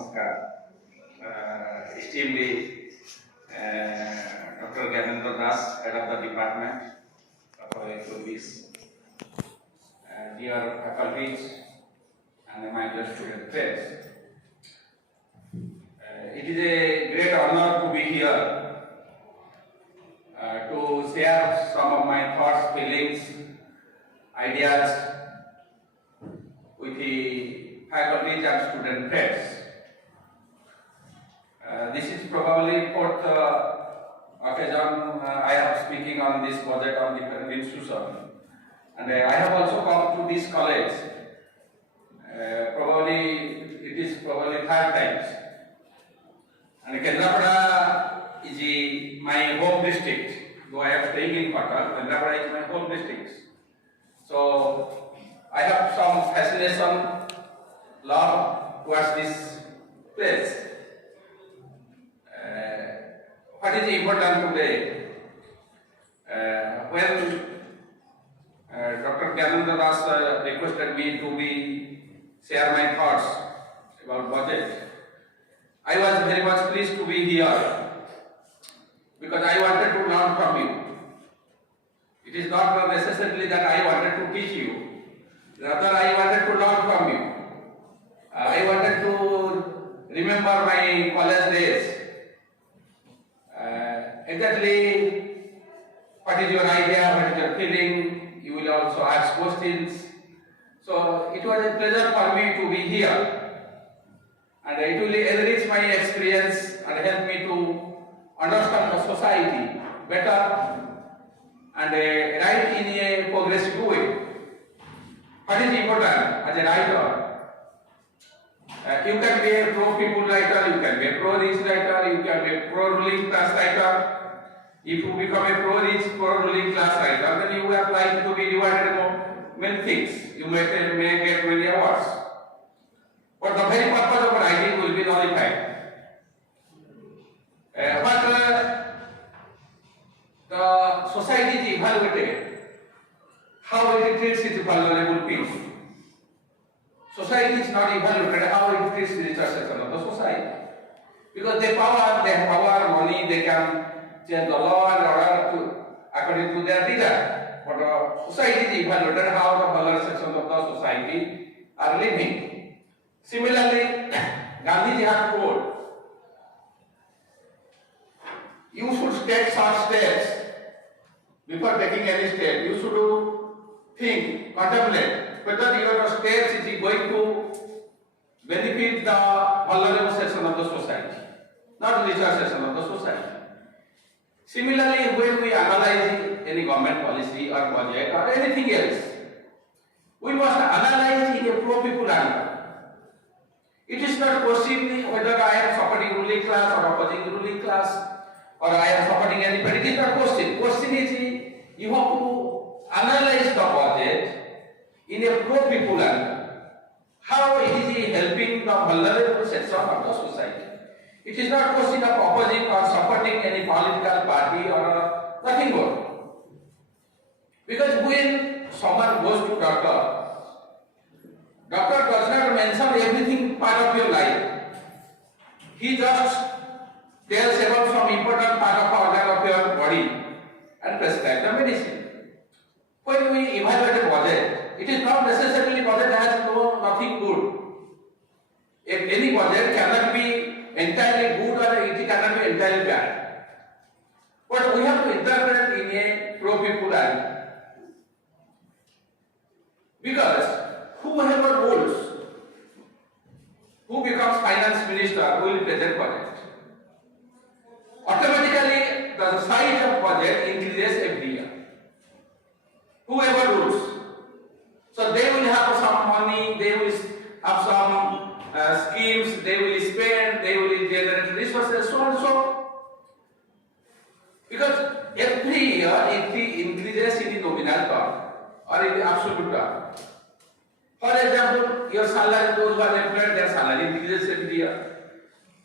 Namaskar. Esteemed Dr. Kendrapara, head of the department of economics, dear faculties and my dear student friends. It is a great honor to be here to share some of my thoughts, feelings, ideas with the faculties and student friends. This is probably fourth occasion I am speaking on this budget on different institution, and I have also come to this college. It is probably third times, and Kendrapara is my home district. Though I am staying in Pata, Kendrapara is my home district. So I have some fascination, love towards this place. What is important today? When Dr. Kendrapara requested me to share my thoughts about budget, I was very much pleased to be here because I wanted to learn from you. It is not necessarily that I wanted to teach you, rather I wanted to learn from you. I wanted to remember my college days. Exactly what is your idea, what is your feeling, you will also ask questions. So it was a pleasure for me to be here, and it will enrich my experience and help me to understand the society better and write in a progressive way. What is important as a writer? You can be a pro-people writer, you can be a pro-rich writer, you can be a pro-ruling class writer. If you become a pro-rich, pro-ruling class writer, then you are likely to be rewarded for many things. You may get many awards. But the very purpose of writing will be nullified. The society is evaluated, how it treats its vulnerable people. Society is not evaluated how it treats the richer section of the society. Because they have power, money, they can change the law and order according to their desire. But the society is evaluated how the vulnerable sections of the society are living. Similarly, Gandhiji had told, you should take such steps before taking any step. You should think, contemplate whether your steps is going to benefit the vulnerable section of the society, not the richer section of the society. Similarly, when we analyze any government policy or budget or anything else, we must analyze in a pro-people angle. It is not questioning whether I am supporting ruling class or opposing ruling class, or I am supporting anybody. It is not question. Question is you have to analyze the budget in a pro-people angle. How it is helping the vulnerable section of the society. It is not question of opposing or supporting any political party or nothing more. Because when someone goes to doctor does not mention everything part of your life. He just tells about some important part of organ of your body and prescribe the medicine. When we evaluate a budget, it is not necessarily budget has nothing good. If any budget cannot be entirely good or it cannot be entirely bad. But we have to interpret in a pro-people angle. Because whoever rules, who becomes finance minister will present budget. Automatically the size of budget increases every year. Whoever rules. So they will have some money, they will have some schemes, they will spend, they will generate resources, so and so. Because every year it increases in the nominal term or in the absolute term. For example, your salary, those who are employed, their salary increases every year.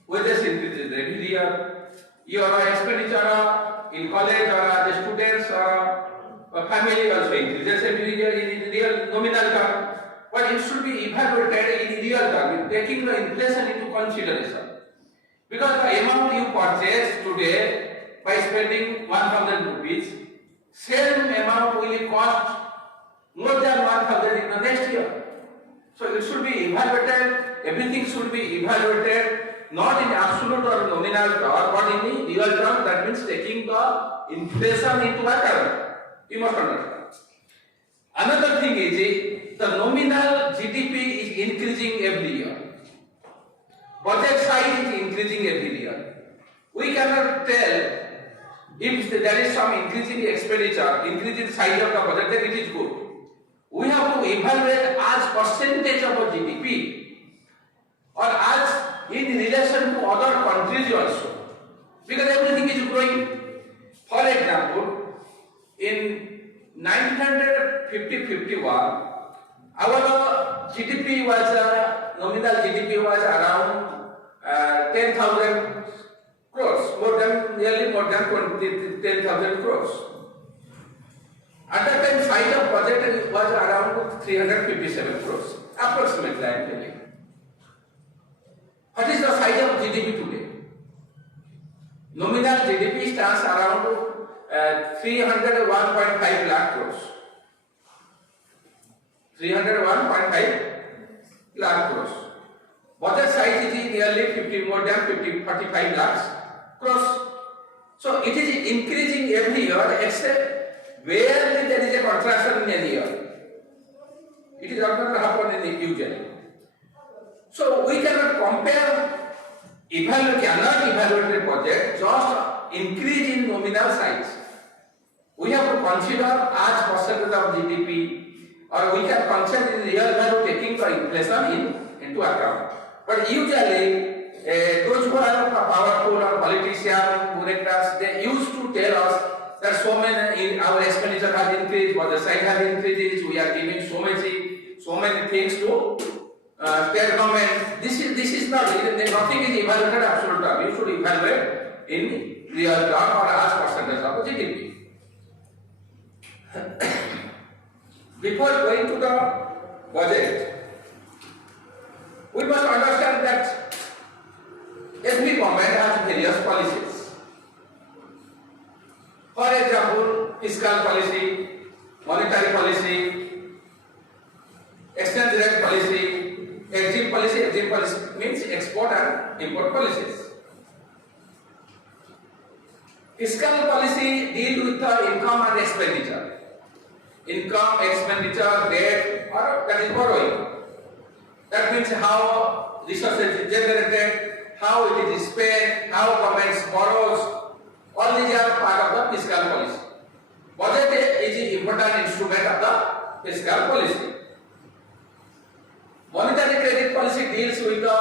Wages increases every year. Your expenditure in college or the students or family also increases every year in real nominal term. but it should be evaluated in real terms, taking the inflation into consideration. Because the amount you purchase today by spending 1000 rupees, same amount will cost more than 1000 in the next year. So it should be evaluated, everything should be evaluated not in absolute or nominal term, but in the real term. That means taking the inflation into account. You must understand. Another thing is the nominal GDP is increasing every year. Budget size is increasing every year. We cannot tell if there is some increasing expenditure, increasing size of the budget, then it is good. We have to evaluate as percentage of a GDP or as in relation to other countries also, because everything is growing. For example, in 1950-51, our GDP was nominal GDP was around 10,000 crores, nearly more than 10,000 crores. At that time, size of budget was around 357 crores, approximately I am telling. What is the size of GDP today? Nominal GDP stands around 301.5 lakh crores. 301.5 lakh crores. Budget size is nearly more than 45 lakhs crores. So it is increasing every year, except where there is a contraction in any year. It is not going to happen in the usually. So we cannot compare, cannot evaluate the budget just increase in nominal size. We have to consider as percentage of GDP, or we can consider in real value taking the inflation into account. But usually, those who are powerful or politicians, bureaucrats, they used to tell us that so many our expenditure has increased, but the size has increased. We are giving so many things to state government. This is not. Nothing is evaluated absolute term. You should evaluate in real term or as percentage of the GDP. Before going to the budget, we must understand that every government has various policies. For example, fiscal policy, monetary policy, exchange rate policy, exim policy. Exim policy means export and import policies. Fiscal policy deals with the income and expenditure. Income, expenditure, debt, or that is borrowing. That means how resources is generated, how it is spent, how government borrows. All these are part of the fiscal policy. Budget is an important instrument of the fiscal policy. Monetary credit policy deals with the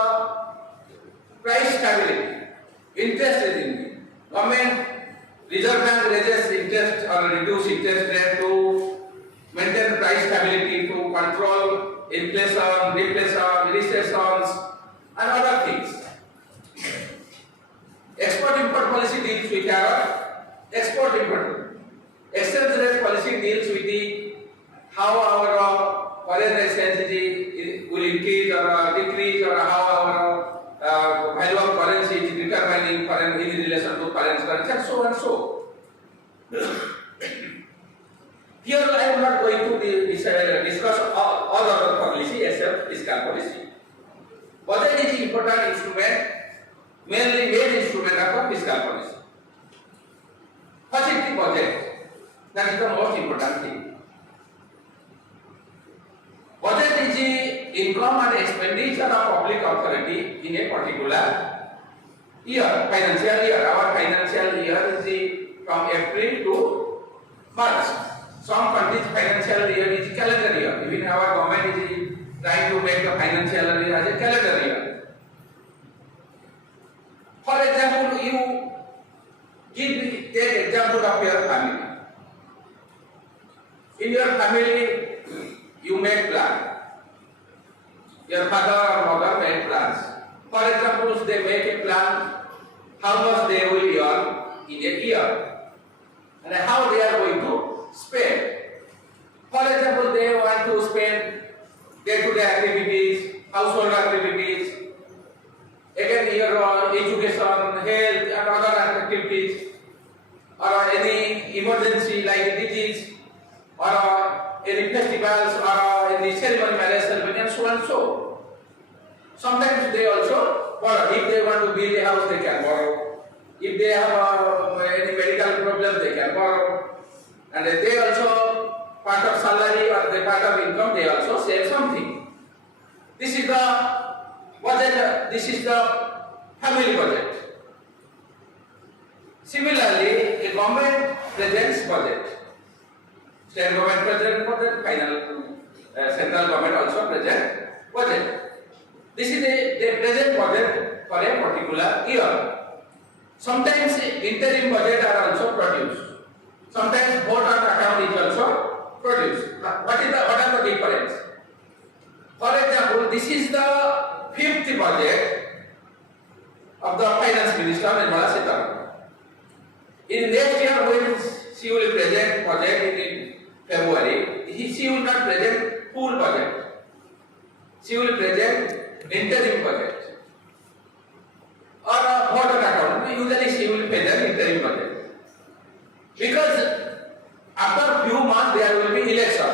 price stability, interest regime. Government, Reserve Bank raises interest or reduce interest rate to maintain price stability, to control inflation, deflation, recessions, and other things. Export-import policy deals with our export-import. Exchange rate policy deals with the how our foreign exchange will increase or decrease, or how our value of currency is determining foreign in relation to foreign currency, and so on and so. Here I am not going to discuss all other policy except fiscal policy. Budget is an important instrument, mainly main instrument of the fiscal policy. First is the budget. That is the most important thing. Budget is the income and expenditure of public authority in a particular year, financial year. Our financial year is from April to March. Some countries' financial year is calendar year. Even our government is trying to make the financial year as a calendar year. For example, take example of your family. In your family, you make plan. Your father or mother make plans. For example, they make a plan how much they will earn in a year and how they are going to spend. For example, they want to spend day-to-day activities, household activities, again your education, health and other activities, or any emergency like disease, or any festivals, or any ceremony, marriage ceremony, and so on and so. Sometimes they also borrow. If they want to build a house, they can borrow. If they have any medical problem, they can borrow. And they also, part of salary or the part of income, they also save something. This is the budget, this is the family budget. Similarly, a government presents budget. State government presents budget, central government also presents budget. This is a present budget for a particular year. Sometimes interim budget are also produced. Sometimes vote on account is also produced. What are the difference? For example, this is the fifth budget of the finance minister Nirmala Sitharaman. In next year, when she will present budget in February, she will not present full budget. She will present interim budget or a vote on account. Usually she will present interim budget because after few months there will be election.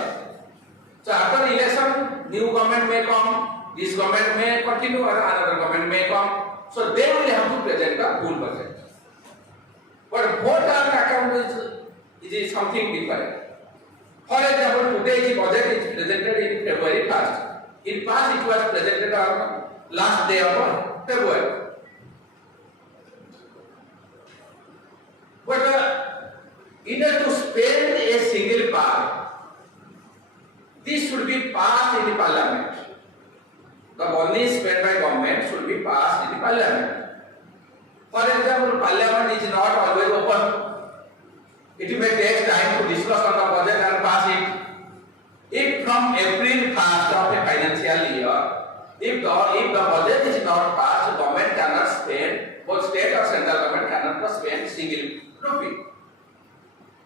So after election, new government may come, this government may continue, or another government may come. So they will have to present the full budget. But vote on account is something different. For example, today's budget is presented in February 1st. In past it was presented on last day of February. But in order to spend a single part, this should be passed in the parliament. The money spent by government should be passed in the parliament. For example, parliament is not always open. It may take time to discuss on the budget and pass it. If from April 1st of a financial year, if the budget is not passed, government cannot spend, both state or central government cannot spend single rupee.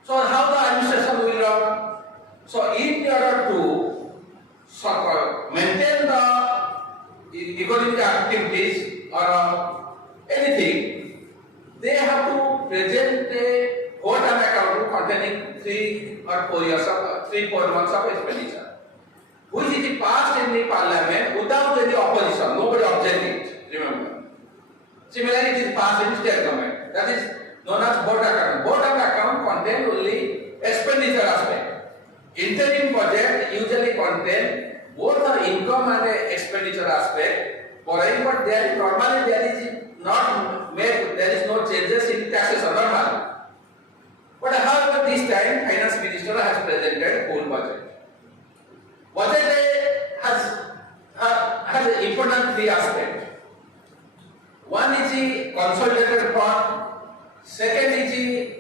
So how the administration will run? So in order to maintain the economic activities or anything, they have to present a vote on account containing 3 or 4 years of 3-4 months of expenditure, which is passed in the parliament without any opposition. Nobody objected. Remember. Similarly, it is passed in state government. That is known as vote account. Vote on account contains only expenditure aspect. Interim budget usually contains both the income and the expenditure aspect. Borrowing, but normally there is no changes in taxation normally. But however, this time finance minister has presented full budget. Budget has an important 3 aspects. One is the consolidated fund, second is the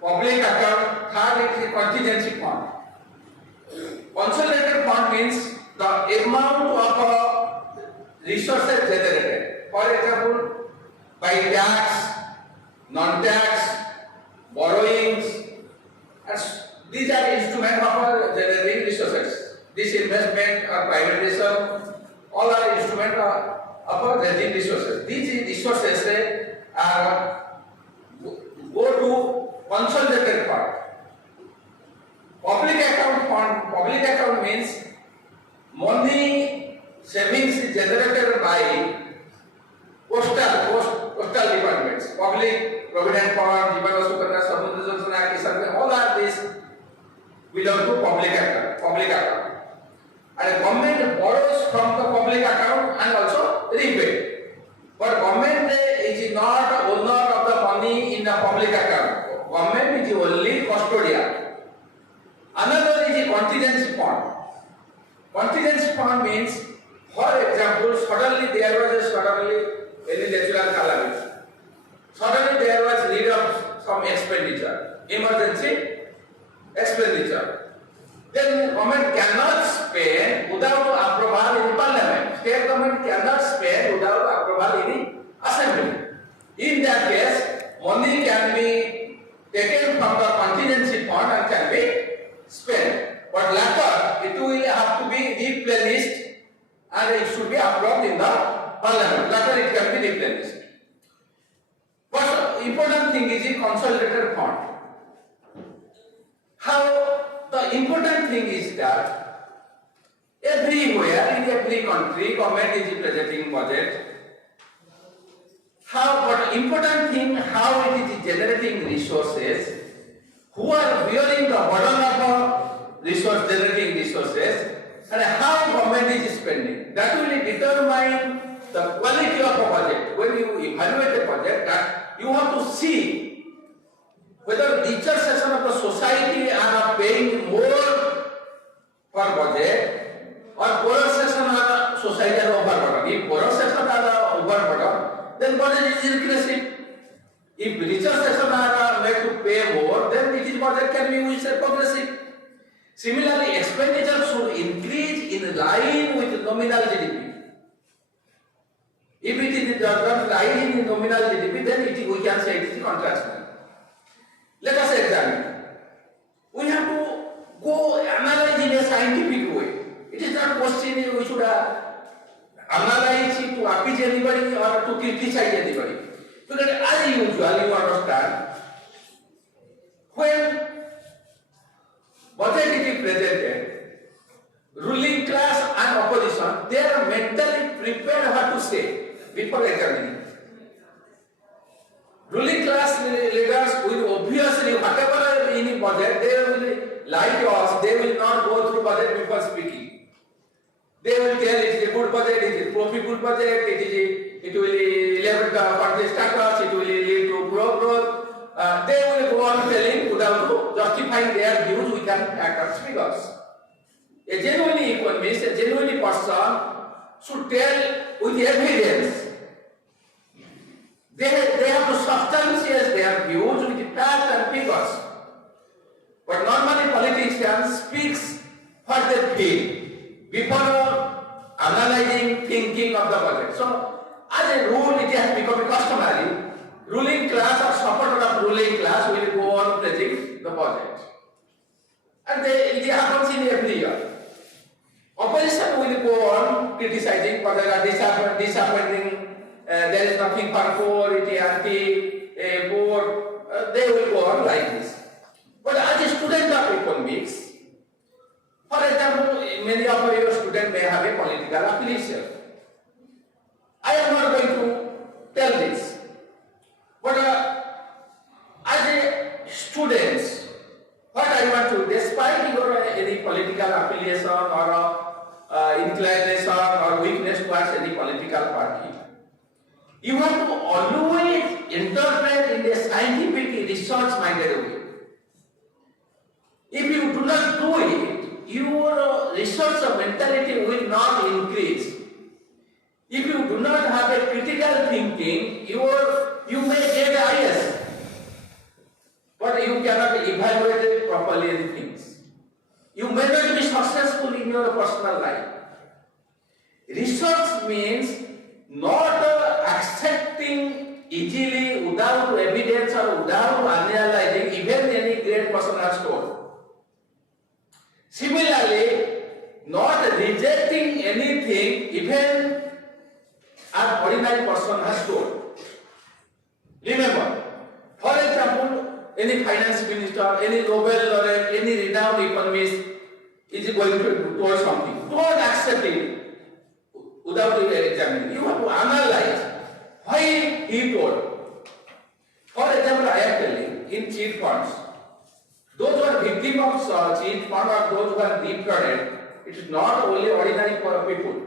public account, third is the contingency fund. Consolidated fund means the amount of resources generated. For example, by tax, non-tax, borrowings, these are instruments of generating resources. This investment or privatization, all are instruments of generating resources. These resources go to consolidated fund. Public account fund. Public account means money savings generated by postal departments, public provident fund, Jivana Sukanya, Samudra Yojana, Kisan, all are these belong to public account. And government borrows from the public account and also repay. But government is not owner of the money in the public account. Government is only custodian. Another is the contingency fund. Contingency fund means, for example, suddenly there was any natural calamity. Suddenly there was need of some expenditure, emergency expenditure. Then government cannot spend without approval in parliament. State government cannot spend without approval in the assembly. In that case, money can be taken from the contingency fund and can be spent. But later, it will have to be be approved in the parliament. Later it can be replenished. But important thing is the consolidated fund. How the important thing is that everywhere in every country, government is presenting budget. But important thing, how it is generating resources, who are bearing the burden of generating resources, and how government is spending. That will determine the quality of a budget. When you evaluate a budget, that you have to see whether richer section of the society are paying more for budget or poorer section of the society are overburdened. If poorer section are overburdened, then budget is increasing. If richer section are made to pay more, then it is budget can be used as progressive. Similarly, expenditure should increase in line with nominal GDP. If it is not line in nominal GDP, then we can say it is contractional. Let us examine. We have to go analyze in a scientific way. It is not question we should analyze it to appease anybody or to criticize anybody. Because as usual, you understand, when budget is presented, ruling class and opposition, they are mentally prepared what to say before examining. Ruling class leaders will obviously, whatever in budget, they will like us, they will not go through budget before speaking. They will tell it is a good budget, it is profit budget, it will elevate the country status, it will lead to growth. They will go on telling without justifying their views with an accurate figures. A genuine economist, a genuine person should tell with evidence. They have to substantiate their views with facts and figures. But normally politicians speak what they feel before analyzing, thinking of the budget. So, as a rule, it has become customary. Ruling class or supporter of ruling class will go on praising the budget. And it happens in every year. Opposition will go on criticizing budget are disappointing. There is nothing for poor, it is anti-poor. They will go on like this. But as a student of economics, for example, many of your students may have a political affiliation. I am not going to tell this. But as a student, what I want to, despite your any political affiliation or inclination or weakness towards any political party, you have to always interpret in a scientific, research-minded way. If you do not do it, your research mentality will not increase. If you do not have a critical thinking, you may get bias, but you cannot evaluate properly the things. You may not be successful in your personal life. Research means not accepting easily without evidence or without analyzing even any great person has told. Similarly, not rejecting anything even an ordinary person has told. Remember, for example, any finance minister, any Nobel laureate, any renowned economist is going to tell something. Don't accept it without examining. You have to analyze why he told. For example, I am telling in cheat funds, those who are victims of cheat fund or those who are defrauded, it is not only ordinary people.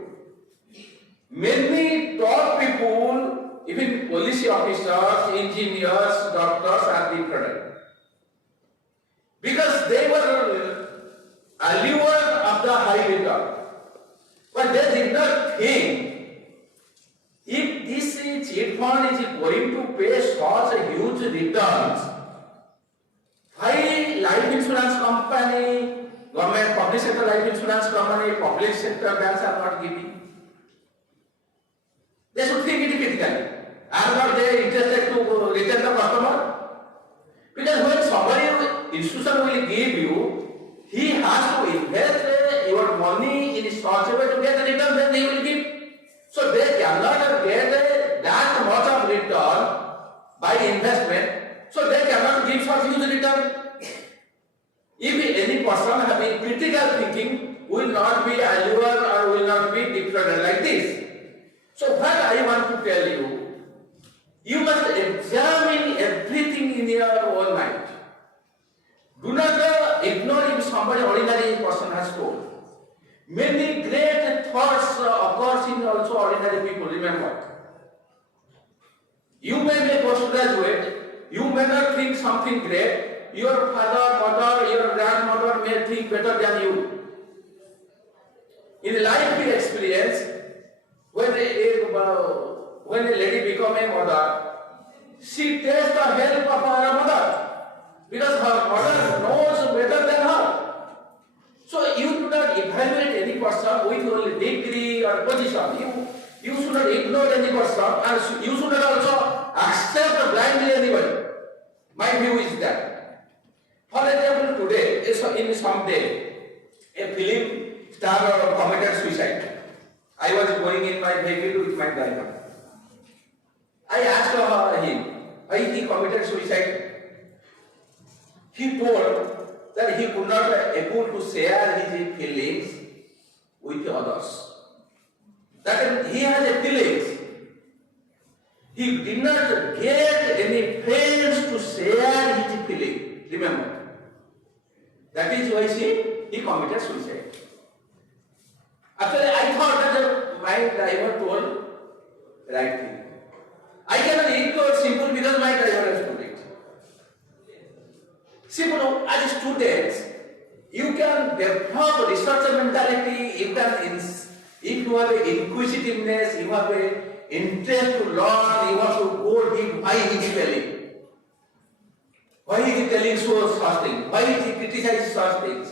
Many top people, even police officers, engineers, doctors are defrauded. Because they were allured of the high return. But they did not think if this cheat fund is going to pay such a huge returns, why life insurance company, government, public sector life insurance company, public sector banks are not giving? They should think it critically. Are not they interested to return the customer? Because when somebody institution will give you, he has to invest your money in such a way to get the return, then he will give. cannot get that much of return by investment, so they cannot give such huge return. If any person having critical thinking will not be allured or will not be deployed like this. So what I want to tell you, you must examine everything in your own mind. Do not ignore if somebody ordinary person has told. Many great thoughts occurs in also ordinary people, remember. You may be a postgraduate, you may not think something great, your father, mother, your grandmother may think better than you. In life we experience, when a lady becomes a mother, she takes the help of her mother because her mother knows better than her. So you do not evaluate any person with only degree or position. You should not ignore any person and you should not also accept blindly anybody. My view is that. For example, today, in some day, a film star committed suicide. I was going in my vehicle with my driver. I asked him why he committed suicide. He told that he could not be able to share his feelings with others. That he has a feelings. He did not get any friends to share his feeling. Remember. That is why he committed suicide. Actually, I thought that my driver told right thing. I cannot ignore simple because my driver has told it. Simple, as students, you can develop researcher mentality, you can, if you have inquisitiveness, you have a interest to learn, you have to go deep, why he is telling? Why is he telling such things? Why is he criticizing such things?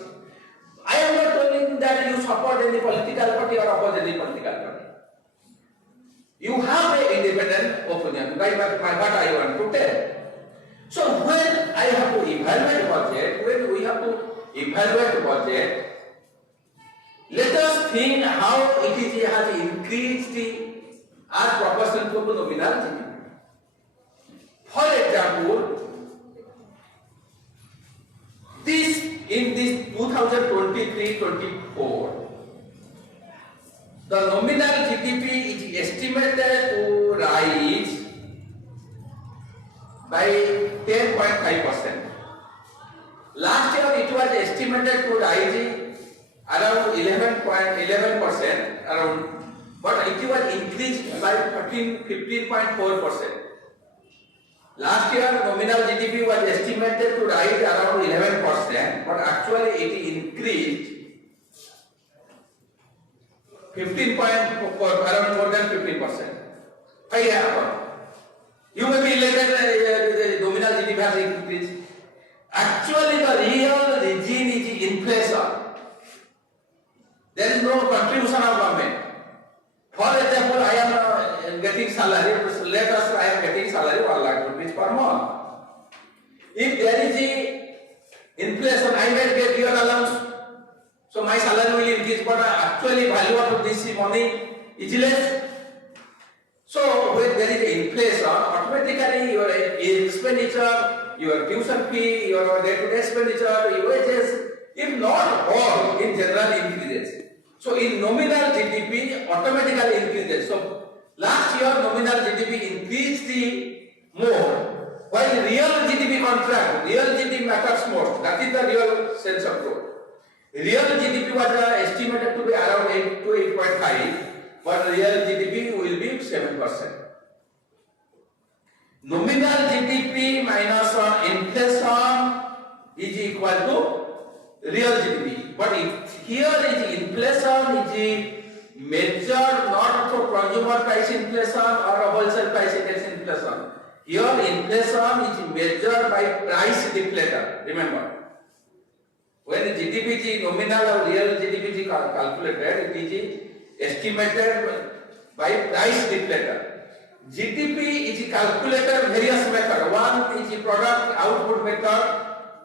I am not telling that you support any political party or oppose any political party. You have an independent opinion, by what I want to tell. So when I have to evaluate budget, when we have to evaluate budget, let us think how it has increased as proportion to nominal GDP. For example, in this 2023-24, the nominal GDP is estimated to rise by 10.5%. Last year it was estimated to rise around 11%, but it was increased by 15.4%. Last year nominal GDP was estimated to rise around 11%, but actually it increased 15.4, around more than 15%. Why happened? You may be elated the nominal GDP has increased. Actually the real reason is inflation. There is no contribution of government. For example, I am getting salary, let us I am getting salary 1 lakh rupees per month. If there is a inflation, I may get your allowance. So my salary will increase, but actually value of this money is less. So when there is inflation, automatically your expenditure, your tuition fee, your day-to-day expenditure, your wages, if not all, in general increases. So in nominal GDP, automatically increases. So last year nominal GDP increased more, while real GDP contract. Real GDP matters more. That is the real sense of growth. Real GDP was estimated to be around 8 to 8.5, but real GDP will be 7%. Nominal GDP minus inflation is equal to real GDP. But here is inflation is measured not through consumer price inflation or wholesale price index inflation. Here inflation is measured by price deflator. Remember. When GDP is nominal or real GDP is calculated, it is estimated by price deflator. GDP is calculated various methods. One is the product output method,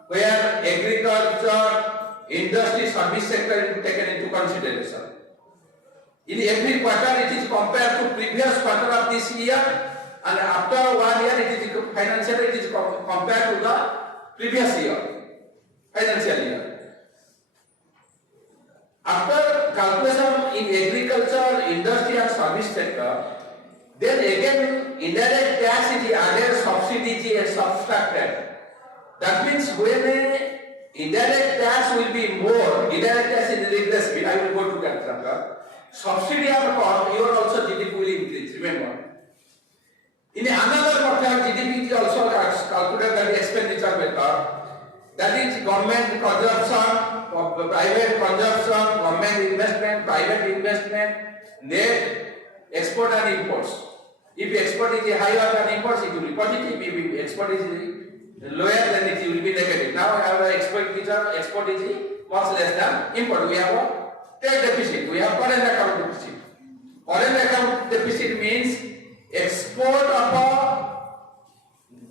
where agriculture, industry, service sector is taken into consideration. In every quarter it is compared to previous quarter of this year, and after 1 year it is financial, it is compared to the previous year, financial year. After calculation in agriculture, industry and service sector, then again indirect tax is added, subsidy is subtracted. That means when indirect tax will be more, indirect tax is less, I will go to that chapter. Subsidy or cost, your also GDP will increase, remember. In another quarter, GDP is also calculated that expenditure method. That is government consumption, private consumption, government investment, private investment, net export and imports. If export is higher than imports, it will be positive. If export is lower, then it will be negative. Now our export is much less than import. We have a trade deficit. We have foreign account deficit. Foreign account deficit means export of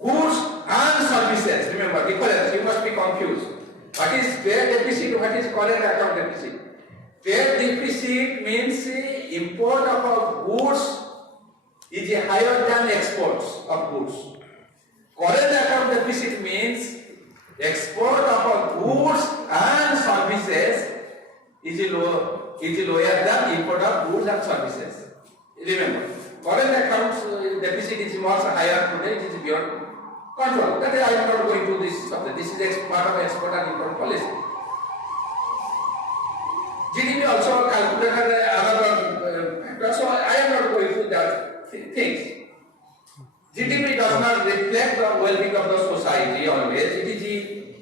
goods and services. Remember, difference. You must be confused. What is trade deficit? What is foreign account deficit? Trade deficit means import of goods is higher than exports of goods. Foreign account deficit means export of goods and services is lower than import of goods and services. Remember, foreign account deficit is much higher today. It is beyond control. That is, I am not going to this subject. This is part of export and import policy. GDP also calculated another factor, so I am not going to that things. GDP does not reflect the well-being of the society always. It is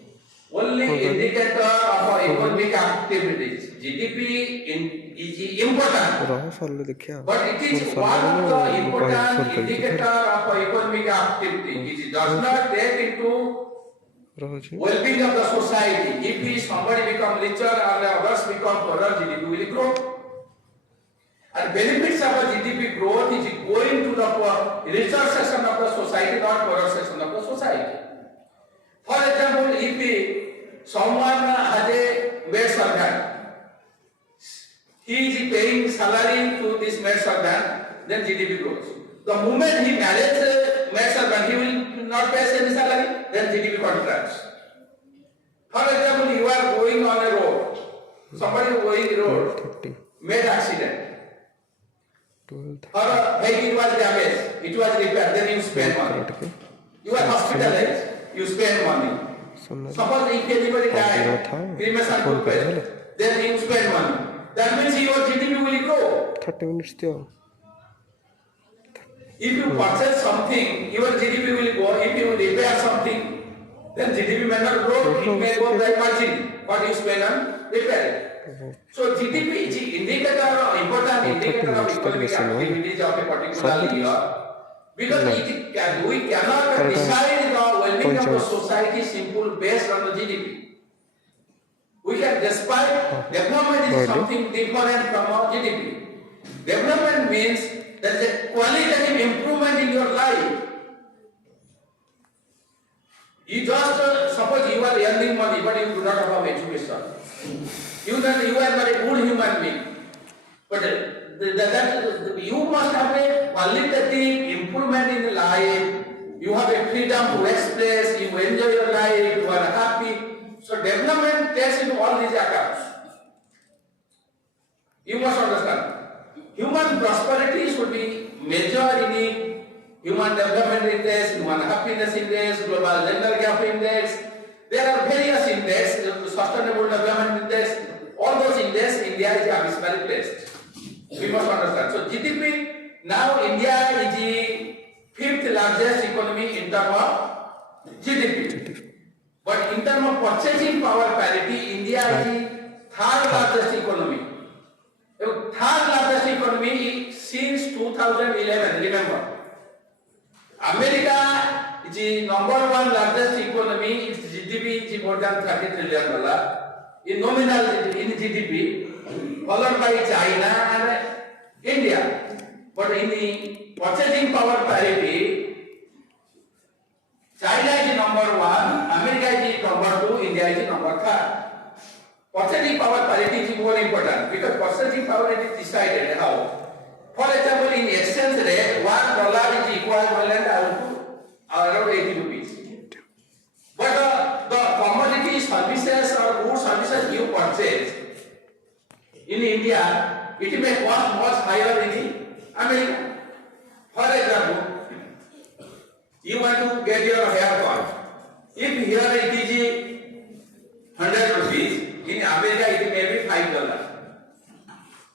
only indicator of economic activities. GDP is important, but it is one of the important indicator of economic activity. It does not take into well-being of the society. If somebody become richer and others become poorer, GDP will grow. And benefits of GDP growth is going to the richer section of the society, not poorer section of the society. For example, if someone has a maid servant, he is paying salary to this maid servant, then GDP grows. The moment he marries a maid servant, he will not pay any salary, then GDP contracts. For example, you are going on a road, somebody going the road, made accident. Or vehicle was damaged, it was repaired, then you spend money. You are hospitalized, you spend money. Suppose if anybody died, cremation took place, then you spend money. That means your GDP will grow. 30 minutes still. If you purchase something, your GDP will go. If you repair something, then GDP may not grow. It may go by margin. What you spend on repairing. So GDP is indicator, important indicator of economic activities of a particular year, because we cannot decide the well-being of the society simple based on the GDP. We can, despite development is something different from our GDP. Development means there is a qualitative improvement in your life. You just suppose you are earning money, but you do not have education. You are not a good human being. But you must have a qualitative improvement in life. You have a freedom to express. You enjoy your life. You are happy. So development takes into all these accounts. You must understand. Human prosperity should be measured in human development index, human happiness index, global gender gap index. There are various indexes, sustainable development index. All those indexes, India is abysmally placed. We must understand. So GDP, now India is the 5th largest economy in terms of GDP. But in terms of purchasing power parity, India is the 3rd largest economy. The 3rd largest economy since 2011, remember. America is the number 1 largest economy, its GDP is more than $30 trillion in nominal GDP, followed by China and India. But in the purchasing power parity, China is number 1, America is number 2, India is number 3. Purchasing power parity is more important because purchasing power is decided how buy my land, I will do around 80 rupees. But the commodity services or goods services you purchase in India, it may cost much higher in America. For example, you want to get your hair cut. If here it is 100 rupees, in America it may be $5.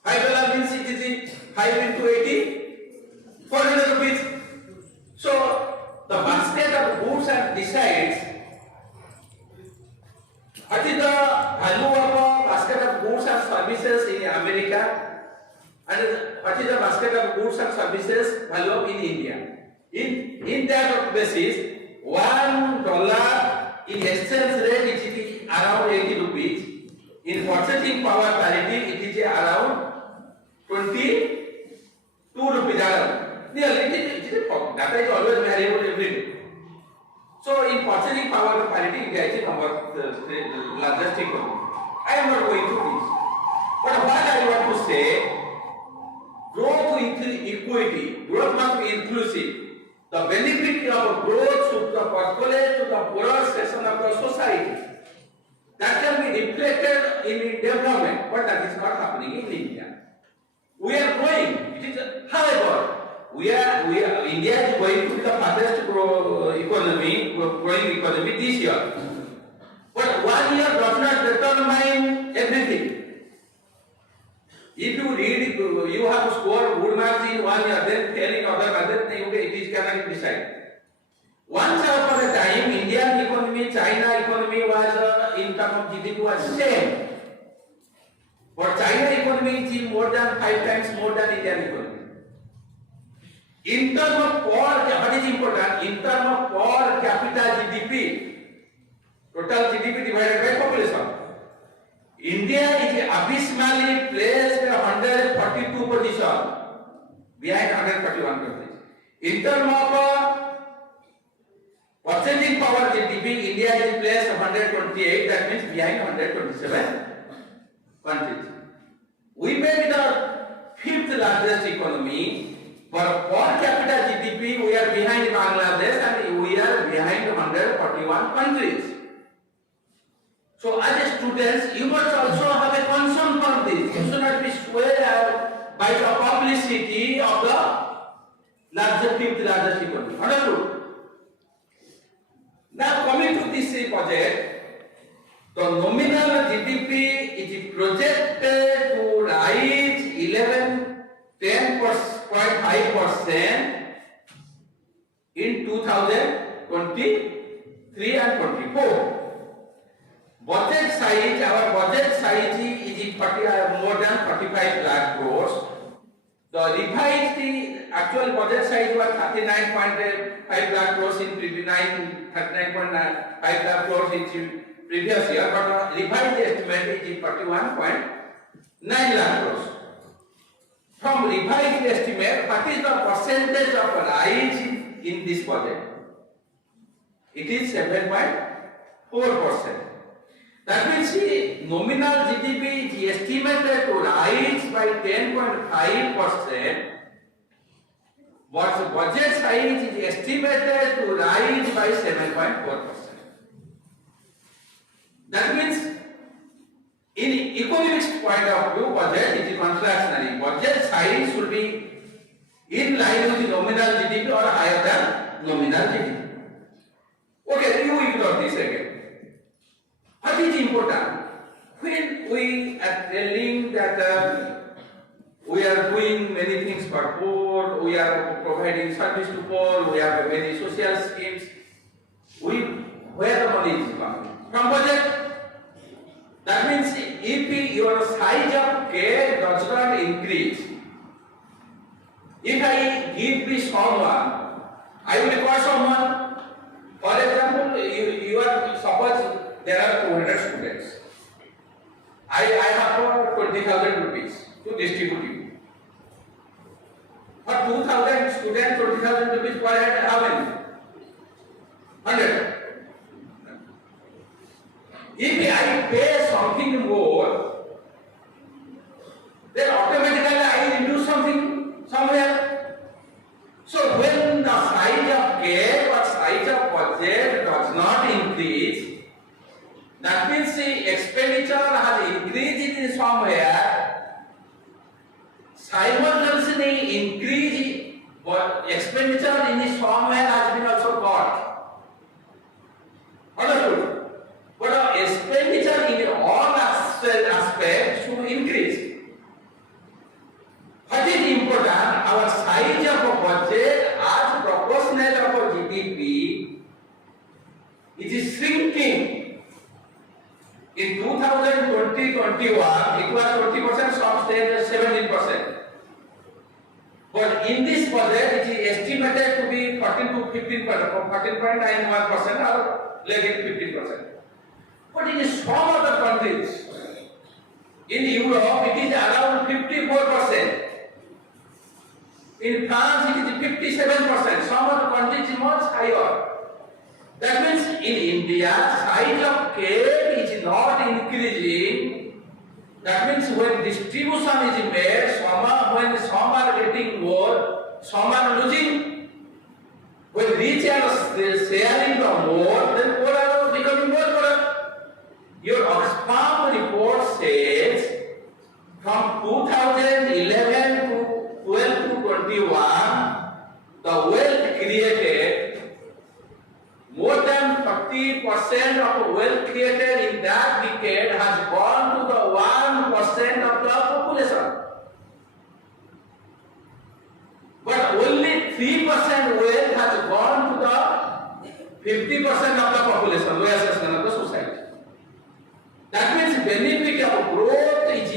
$5 means it is 5 into 80, 400 rupees. So the basket of goods and decides what is the value of a basket of goods and services in America and what is the basket of goods and services value in India. In that basis, $1 in exchange rate it is around 80 rupees. In purchasing power parity it is around 22 rupees. Nearly it is data is always variable every day. So in purchasing power parity India is the largest economy. I am not going through this. But what I want to say, growth with equity, growth must be inclusive. The benefit of growth should percolate to the poorer section of the society. That can be reflected in development, but that is not happening in India. We are growing. It is, however, India is going to be the fastest growing economy this year. But 1 year does not determine everything. If you read, you have to score good marks in 1 year, then fail in other matters, then it cannot decide. Once upon a time, Indian economy, China economy was in terms of GDP was same. But China economy is more than 5 times more than Indian economy. In terms of what is important? In terms of per capita GDP, total GDP divided by population. India is abysmally placed 142 position behind 141 countries. In terms of purchasing power GDP, India is placed 128, that means behind 127 countries. We may be the 5th largest economy, but per capita GDP we are behind Bangladesh and we are behind 141 countries. So as students, you must also have a concern for this. You should not be swayed out by the publicity of the largest 5th largest economy. Understood? Now coming to this project, the nominal GDP is projected to rise 10.5% in 2023 and 24. Budget size, our budget size is more than 45 lakh crores. The revised actual budget size was 39.5 lakh crores in 39.5 lakh crores in previous year, but the revised estimate is 41.9 lakh crores. From revised estimate, what is the percentage of rise in this budget? It is 7.4%. That means nominal GDP is estimated to rise by 10.5%, but the budget size is estimated to rise by 7.4%. That means, in economics point of view, budget is contractionary. Budget size should be in line with the nominal GDP or higher than nominal GDP. Okay, you ignore this again. What is important? When we are telling that we are doing many things for poor, we are providing service to poor, we have many social schemes, where the money is coming? From budget. That means if your size of care does not increase, if I give this someone, I will require someone. For example, you are suppose there are 200 students. I have 20,000 rupees to distribute you. For 2,000 students, 20,000 rupees per head, how many? 100. If I pay something more, then automatically I will do something somewhere. So when when the size of cake or size of budget does not increase, that means the expenditure has increased in somewhere, simultaneously increase but expenditure in somewhere has been also got. Understood? But expenditure in all aspects should increase. What is important? Our size of a budget as proportional of our GDP, it is shrinking. In 2020-21, it was 20%, some states 17%. But in this budget, it is estimated to be 14 to 15%, from 14.91% or less than 15%. But in some other countries, in Europe, it is around 54%. In France, it is 57%. Some other countries is much higher. That means in India, size of cake is not increasing. That means when distribution is made, when some are getting more, some are losing. When rich are sharing the more, then poor are becoming more poorer. Your Oxfam report says from 2011 to 12 to 21, the wealth created, more than 40% of wealth created in that decade has gone to the 1% of the population. But only 3% wealth has gone to the 50% of the population, lower section of the society. That means benefit of growth is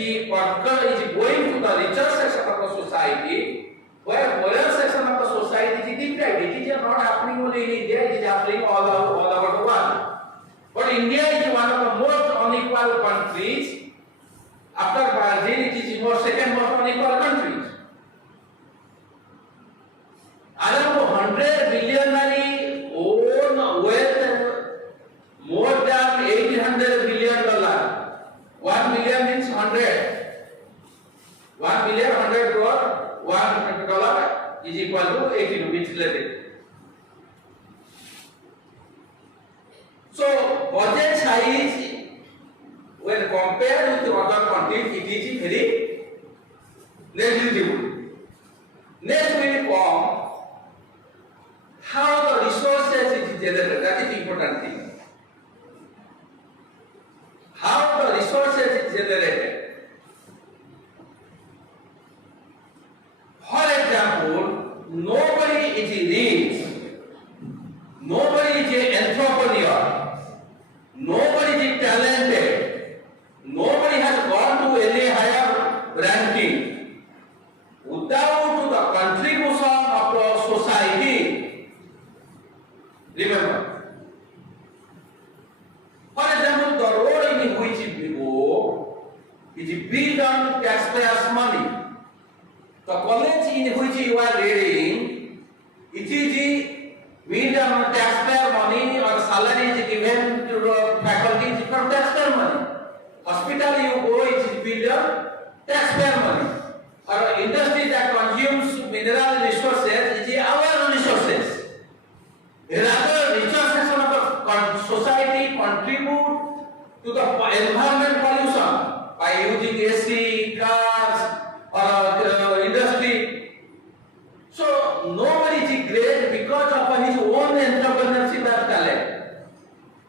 going to the richer section of the society, where poorer section of the society is deprived. It is not happening only in India, it is happening all over the world. But India is one of the most unequal countries. After Brazil, it is the second most unequal country. Around 100 billionaires own wealth more than $800 billion. 1 billion means 100. 1 billion, 100 crore, $1 is equal to 80 rupees related. So, budget size, when compared with other countries, it is very negligible. Next will come how the resources is generated. That is important thing. How the resources is generated. For example, nobody is rich, nobody is an entrepreneur, nobody is talented, nobody has gone to any higher ranking without the contribution of the society. Remember, for example, the road in which we go is built on taxpayers' money. The college in which you are reading, it is built on taxpayer money, or salary is given to the faculty from taxpayer money. Hospital you go, it is built on taxpayer money. Or industry that consumes mineral resources, it is our resources. Rather, resources of the society contribute to the environment pollution by using AC, cars, or industry. So, nobody is great because of his own entrepreneurship and talent.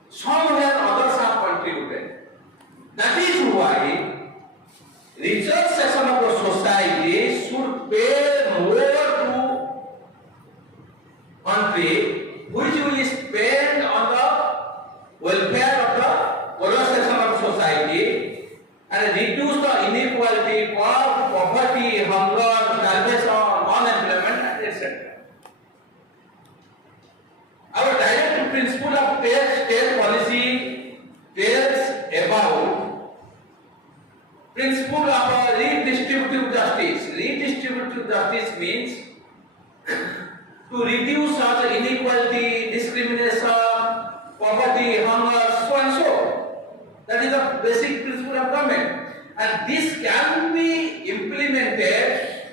Somewhere others have contributed. That is why research section of the society should pay more to country which will spend on the welfare of the poorer section of society and reduce the inequality, poverty, hunger, starvation, unemployment, etc. Our direct principle of state policy tells about principle of redistributive justice. Redistributive justice means to reduce such inequality, discrimination, poverty, hunger, so and so. That is the basic principle of government. And this can be implemented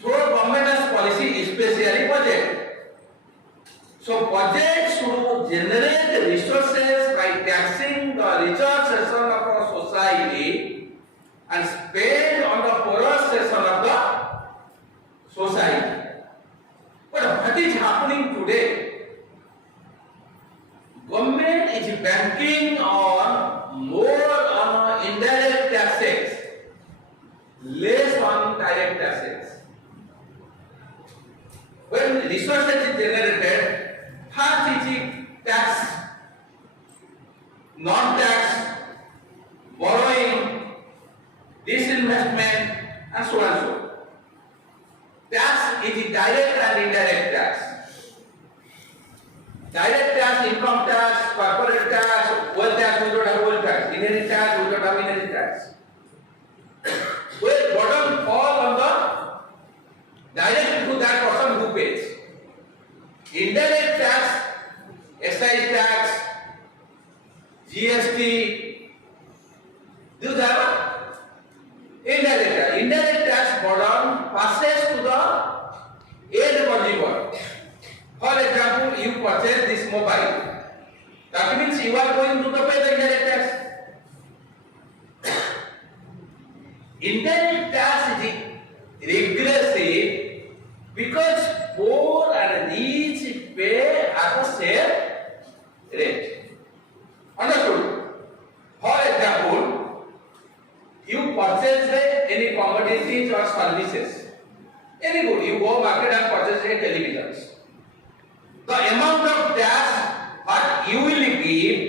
through government's policy, especially budget. So budget should generate resources by taxing the richer section of our society and spend on the poorer section of the society. But what is happening today? Government is banking on more on indirect taxes, less on direct taxes. When resources is generated, first is tax, non-tax, borrowing, disinvestment, and so on and so on. Tax is direct and indirect tax. Direct tax, income tax, corporate tax, wealth tax, we don't have wealth tax. Inherit tax, we don't have inherit tax. Where bottom fall on the direct to that person who pays. Indirect tax, excise tax, GST, these are indirect tax. Indirect tax burden passes to the end consumer. For example, you purchase this mobile. That means you are going to pay the indirect tax. Indirect tax is regressive because poor and rich pay at the same rate. Understood? For example, you purchase any commodities or services. Any good, you go market and purchase a television. The amount of tax what you will give,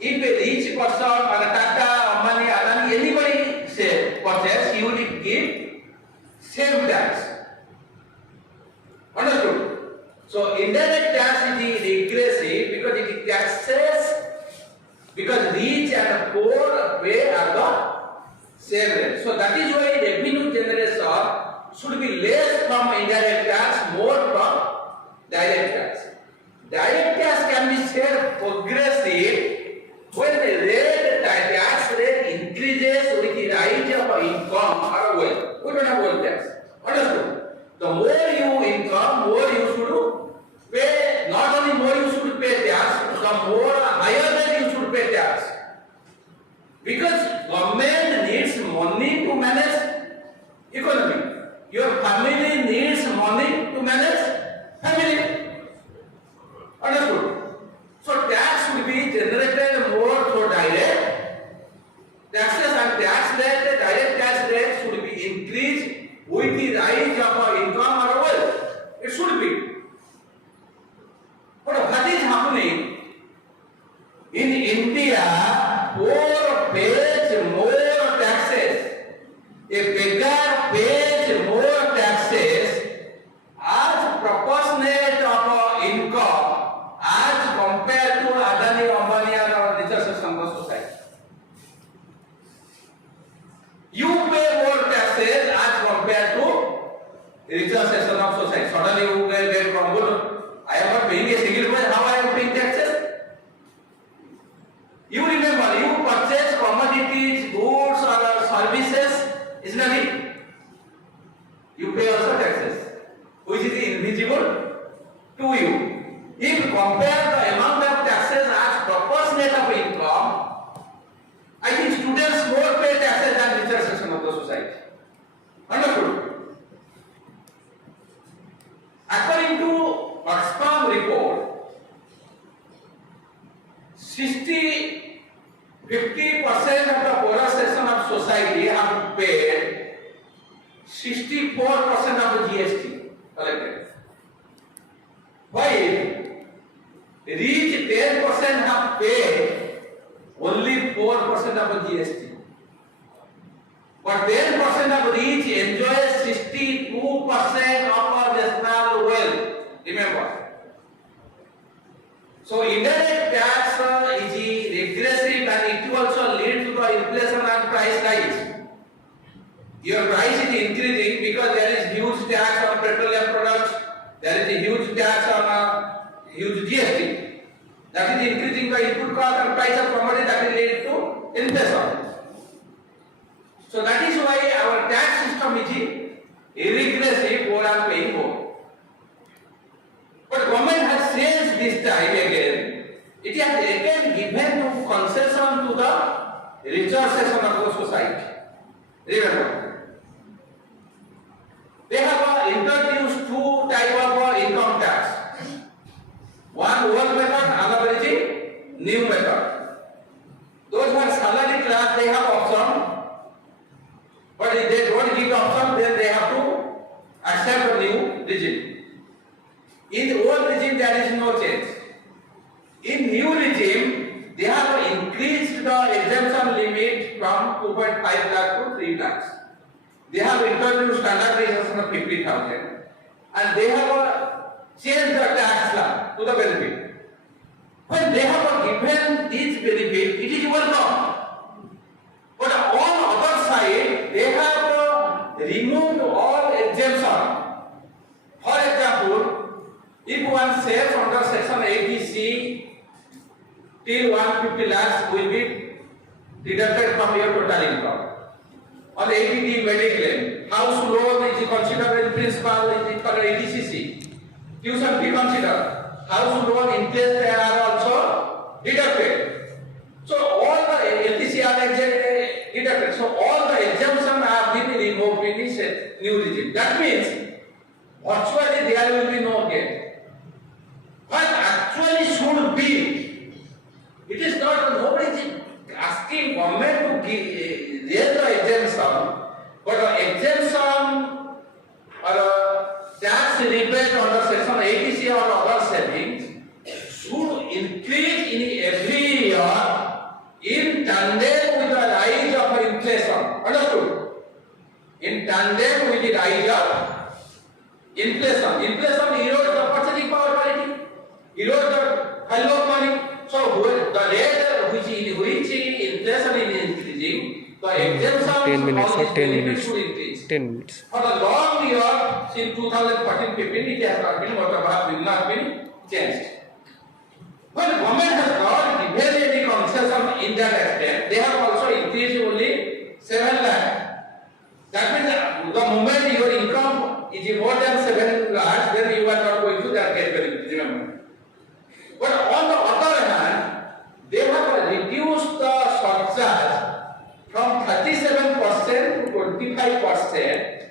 if a rich person or a Tata, Ambani, Adani, anybody say purchase, you will give same tax. Understood? So indirect tax is regressive because it taxes because rich and poor pay at the same rate. So that is why revenue generation should be less from indirect tax, more from direct tax. Direct tax can be said progressive when the tax rate increases with the rise of income or wealth. We don't have wealth tax. Understood? The more you income, more you should pay. Not only more you should pay tax, the more higher than you should pay tax. Because government needs money to manage economy. Your family needs money to manage family. Understood? So tax should be generated more through direct taxes and tax rate, direct tax rate should be increased with the rise of income or wealth. It should be. But what is happening? In India, poor pays more taxes. A beggar pays more taxes as proportionate of income as compared to Adani, Ambani or richer section of society. You pay more taxes as compared to richer section of society. Suddenly you get crumbled. I am not paying a single price. How I am paying taxes? You remember, you purchase commodities, goods or services, isn't it? You pay also taxes, which is invisible to you. If you compare the amount of taxes as proportionate of income, I think students more pay taxes than richer section of the society. Understood? According to Oxfam report, 50% of the poorer section of society have paid 64% of the GST collected. While rich 10% have paid only 4% of the GST. But 10% of rich enjoys 62% of our national wealth. Remember. So indirect tax is regressive and it will also lead to the inflation and price rise. Your price is increasing because there is huge tax on petroleum products, there is a huge tax on huge GST. That is increasing the input cost and price of commodity, that will lead to inflation. So that is why our tax system is regressive, poor are paying more. But government has given to concession to the richer section of the society. Remember, they have introduced two type of income tax. One old method, another is new method. Those who are salary class, they have option, but if they don't give option, then they have to accept the new regime. In the old regime, there is no change. In new regime, they have increased the exemption limit from 2.5 lakh to 3 lakhs. They have introduced standardization of 50,000, and they have changed the tax slab to the benefit. When they have given this benefit, it is welcome. But on other side, they have removed all exemption. For example, if one saves under section 80C till 150 lakhs will be deducted from your total income. On 80D mediclaim, house loan is considered in principal is for 80cc. Tuition fee considered. House loan interest they are also deducted. So all the LTC are deducted. So all the exemptions are been removed in this new regime. That means virtually there will be no gain. What actually should be, it is not nobody is asking government to give raise the exemption, but the exemption or tax rebate under section 80C or other savings should increase in every year in tandem with the rise of inflation. Understood? In tandem with the rise of inflation. Inflation erodes the purchasing power quality, erodes the value of money. So the rate which inflation is increasing, the exemption 10 minutes or 10 minutes. should increase. 10 minutes. For the long year, since 2014-15, it has not been, whatever will not been changed. When government has not given any concession in that extent, they have also increased only 7 lakh. That means the moment your income is more than 7 lakhs, then you are not going to that category. Remember. But on the other hand, they have reduced the surcharge from 37% to 25%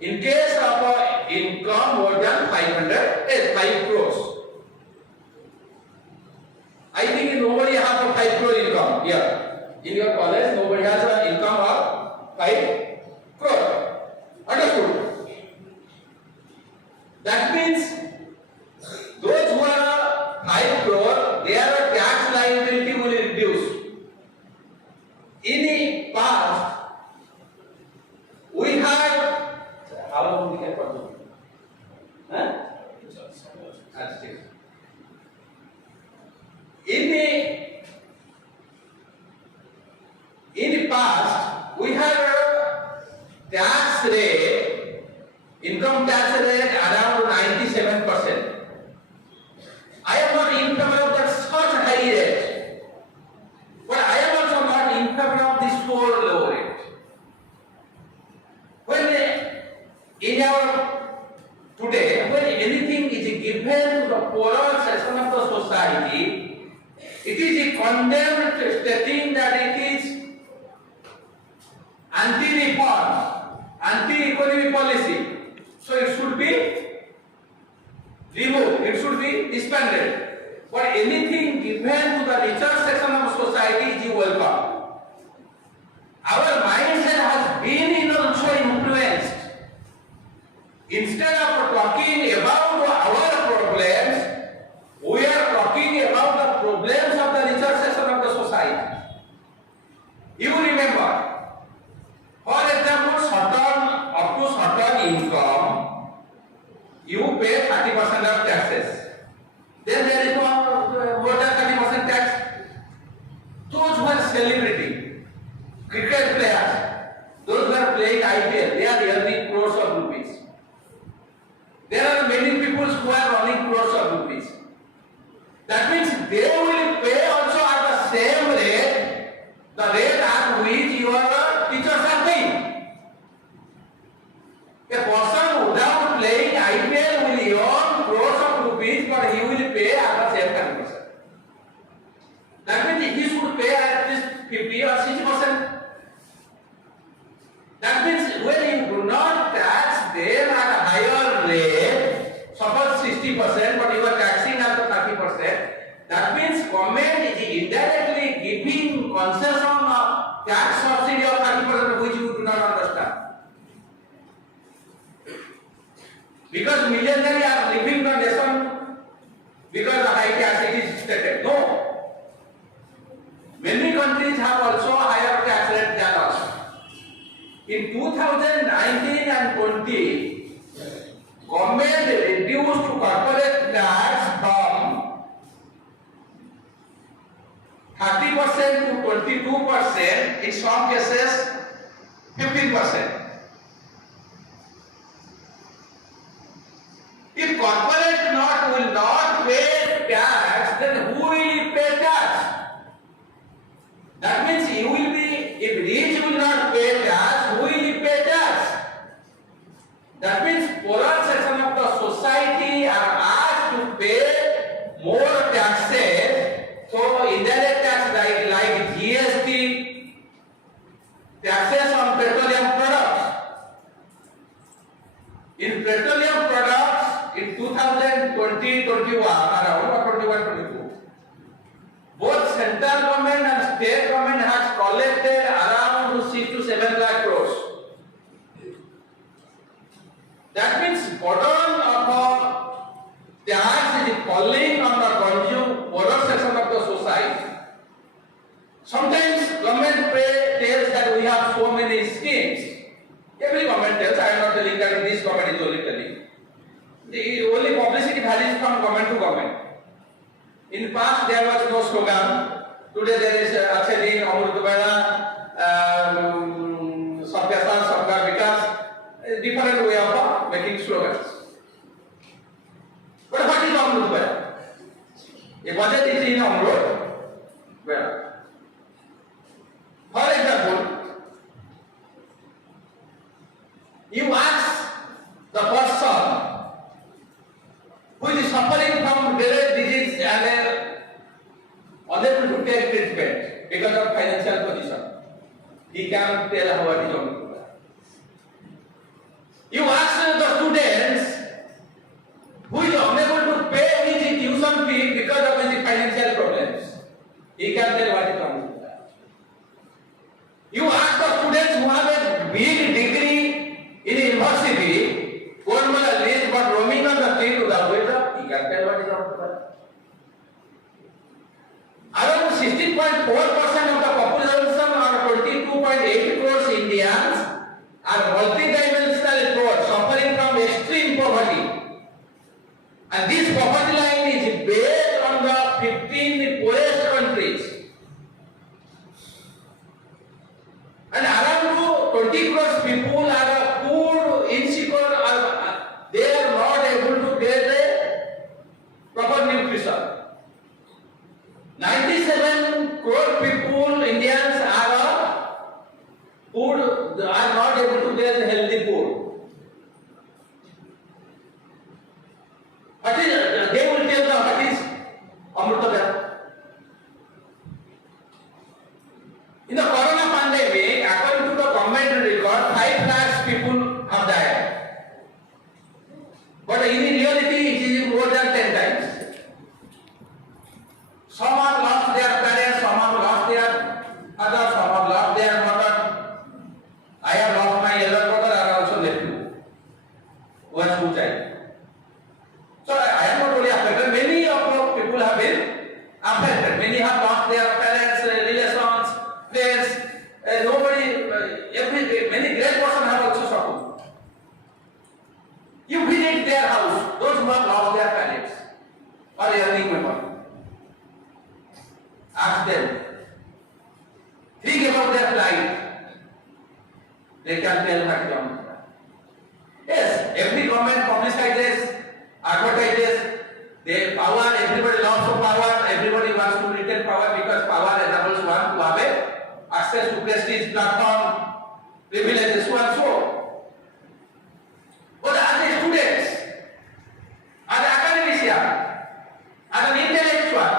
in case of income more than 5 crores. I think nobody has a 5 crore income here. In your college, nobody has an income of 5 crore. Understood? That means those who are 5 crore, their tax liability will reduce. In the past, we had how long we have got? In the past, we had a tax rate, income tax rate around 97%. I am not in favor of that such high rate, but I am also not in favor of this so low rate. When in our today, when anything is given to the poorer section of the society, it is condemned, stating that it is anti-reform, anti-economic policy. So it should be removed, it should be disbanded. But anything given to the richer section of society is welcome. Our mindset has been also influenced. Instead of talking about our problems, we are talking about the problems of the richer section of the society. You remember, for example, up to certain income, you pay 30% of taxes. Then there is more than 30% tax. Those who are celebrity, cricket players, those who are playing IPL, they are earning crores of rupees. There are many people who are earning crores of rupees. That means they will pay also at the same rate, the rate at which your teachers are paying. A person without playing IPL will earn crores of rupees, but he will pay at the same 10%. That 50%, but you are taxing up to 30%. That means government is indirectly giving concession of tax subsidy of 30%, which you do not understand. Because millionaires are leaving the nation because the high tax it is stated. No. Many countries have also higher tax rate than us. In 2019 and 20, government reduced corporate tax from 30% to 22%, in some cases 15%. If corporate will not pay tax, then who will pay tax? That means you will be, if rich will not pay tax, who will pay tax? That means poorer section of the society are asked to pay more taxes. So indirect tax like GST, taxes on petroleum products. In petroleum products, in 2020-21, around 21-22, both central government and state government has collected around 6 to 7 lakh crores. That means burden of tax is falling on the poorer section of the society. Sometimes government tells that we have so many schemes. Every government tells, I am not telling that this government is only telling. The only publicity varies from government to government. In past there was no slogan. Today there is Achhe Din, Amrut Bela, Sabka Saath, Sabka Vikas, different way of making slogans. But what is Amrut Bela? A budget is in Amrut Bela. For example, you ask the person who is suffering from various disease and unable to take treatment because of financial position. He can tell how it is on. You ask the students who is unable to pay his tuition fee because of his financial problems. He can tell what is on. You ask the students who have a big degree in university, formal list but roaming on the street without job, he can tell what is on. Around 16.4% of the population or 22.8 crores Indians are multidimensional poor, suffering from extreme poverty. And this poverty line is based on the 15 poorest countries. And around 20 crores people are poor, insecure, they are not able to get a proper nutrition. 97 crore people, Indians are poor, are not able to get healthy food. What is, they will tell them what is Amrita. In the corona pandemic, according to the government record, 5 lakhs people have died. But in reality, it is more than 10 times. Some have lost their parents, some have lost their father, some have lost their mother. I have lost my elder brother and also nephew, who has 2 children. So I am not only affected, many of the people have been affected. Many have lost their parents, relations, friends. Many great persons have also suffered. You visit their house, those who have lost their parents or earning member. Ask them. Think about their life. They can tell what is on. Yes, every government publicizes, advertises, they power, everybody loves of power, everybody wants to retain power because power enables one to have access to prestige, platform, privileges, so and so. But as a student, as an academician, as an intellectual,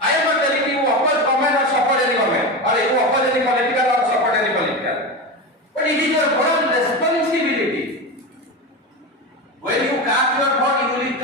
I am not telling you oppose government or support any government, or you oppose any political or support any political. But it is your moral responsibility. When you cast your vote, you will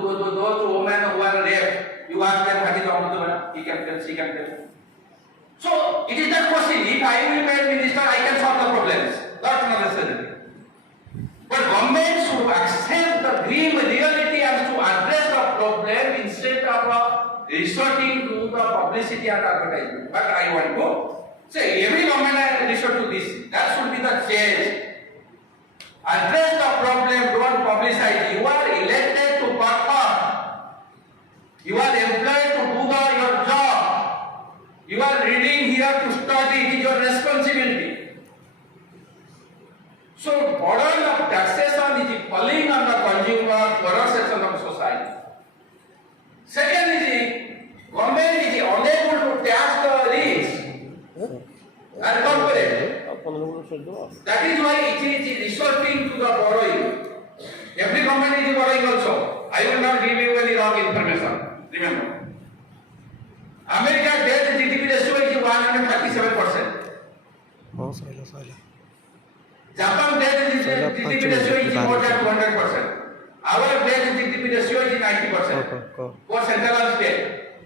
those women who are raped, you ask them what is wrong with them, he can tell, she can tell. So it is that question, if I will be a minister, I can solve the problems. Not necessarily. But government should accept the grim reality and to address the problem instead of resorting to the publicity and advertisement. But I want to say every government has resort to this. That should be the change. Address the problem, don't publicize. You are elected to perform. You are employed to do your job. You are reading here to study. It is your responsibility. So, burden of taxation is falling on the consumer, poorer section of society. Second is government is unable to tax the rich and corporate. That is why it is resorting to the borrowing. Every government is borrowing also. I will not give you any wrong information. Remember, America debt GDP ratio is 137%. Japan debt GDP ratio is more than 200%. Our debt GDP ratio is 90% for central and state.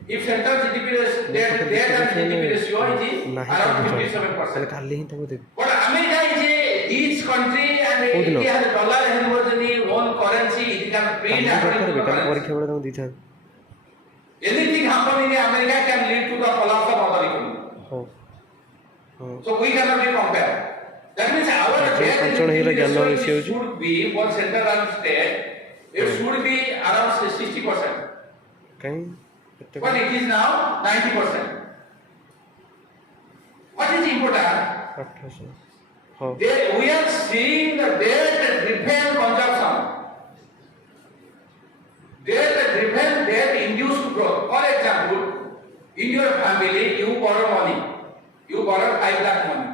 If central GDP debt and GDP ratio is around 57%. But America is a rich country and it has a dollar and more than its own currency. It can print currency. Anything happening in America can lead to the collapse of other economy. So we cannot be compared. That means our debt should be for central and state. It should be around 60%. But it is now 90%. What is important? We are seeing the debt-driven consumption. Debt-driven, debt-induced growth. For example, in your family, you borrow money. You borrow 5 lakh money.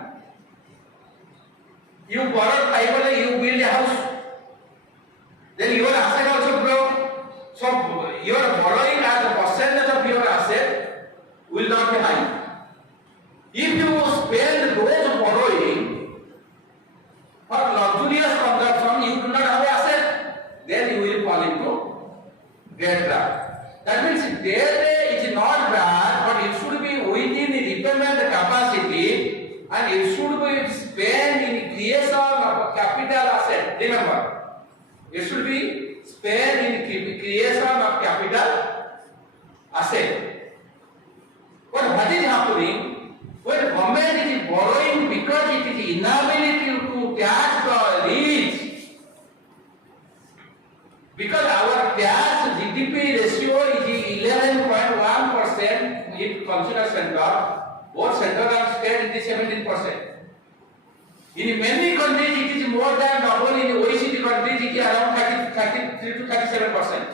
You borrow 5 lakh, you build a house. Then your asset also grow. So your borrowing as a percentage of your asset will not be high. If you spend those borrowing for luxurious consumption, you do not have asset, then you will fall into debt trap. That means debt is not bad, but it should be within the repayment capacity and it should be spent in creation of a capital asset. Remember, it should be spent in creation of capital asset. But what is happening? When government is borrowing because it is inability to tax the rich, because our tax GDP ratio is 11.1% in consider center, both central and state it is 17%. In many countries it is more than double. In OECD countries it is around 33 to 37%.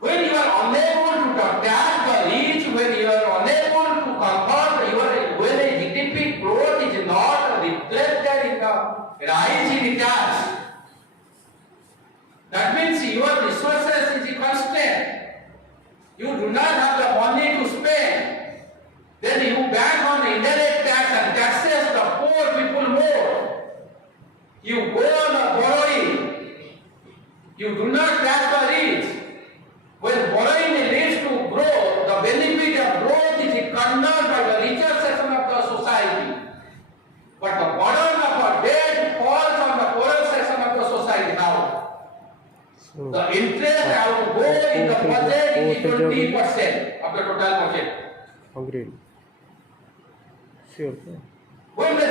When you are unable to tax the rich, when you are unable to convert when the GDP growth is not reflected in the rise in tax, that means your resources is constant. You do not have the money to spend. Then you bank on indirect tax and taxes the poor people more. You go on borrowing. You do not tax the rich. When borrowing leads to growth, the benefit of growth is conferred by the richer section of the society. But the burden of a debt falls on the poorer section of the society now. The interest I will go in the budget is 20% of the total budget. Agreed. Sure. When you